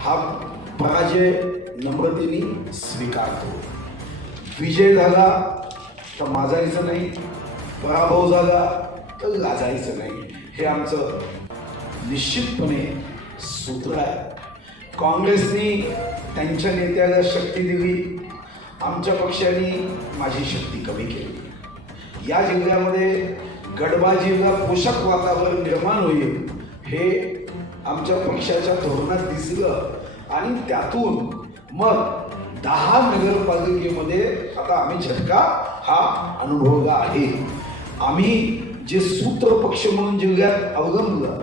हा पराजय नम्रतेने स्वीकारतो. विजय झाला तर माजायचं नाही, पराभव झाला तर लाजायचं नाही, हे आमचं निश्चितपणे सूत्र आहे. काँग्रेसने त्यांच्या नेत्याला शक्ती दिली, आमच्या पक्षाने माझी शक्ती कमी केली. या जिल्ह्यामध्ये गडबाजीला पोषक वातावरण निर्माण होईल हे आमच्या पक्षाच्या धोरणात दिसलं आणि त्यातून मग 10 नगरपालिकेमध्ये आता आम्ही झटका हा अनुभवला आहे. आम्ही जे सूत्र पक्ष म्हणून जिल्ह्यात अवलंबलं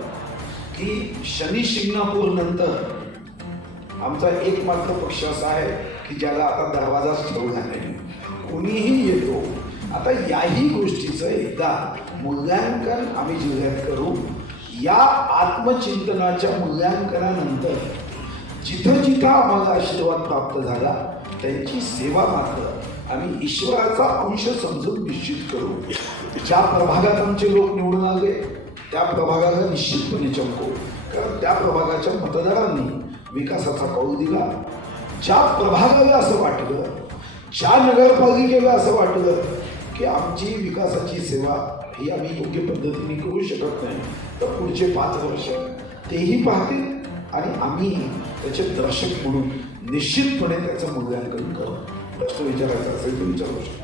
की शनी शिंगणापूर नंतर आमचा एकमात्र पक्ष असा आहे की ज्याला आता दरवाजाच ठेवला नाही, कोणीही येतो. आता याही गोष्टीचं एकदा मूल्यांकन आम्ही जिल्ह्यात करू. या आत्मचिंतनाच्या मूल्यांकनानंतर जिथं जिथं आम्हाला आशीर्वाद प्राप्त झाला त्यांची सेवा मात्र आम्ही ईश्वराचा अंश समजून निश्चित करू. ज्या प्रभागात आमचे लोक निवडून आले त्या प्रभागाला निश्चितपणे चमकू, कारण त्या प्रभागाच्या मतदारांनी विकासाचा कौल दिला. ज्या प्रभागाला असं वाटलं, ज्या नगरपालिकेला असं वाटलं की आमची विकासाची सेवा ही आम्ही योग्य पद्धतीने करू शकत नाही, तर पुढचे 5 वर्ष तेही पाहतील आणि आम्ही त्याचे दर्शक म्हणून निश्चितपणे त्याचं मूल्यांकन करू. प्रश्न विचारायचा असेल तर विचारू शकतो.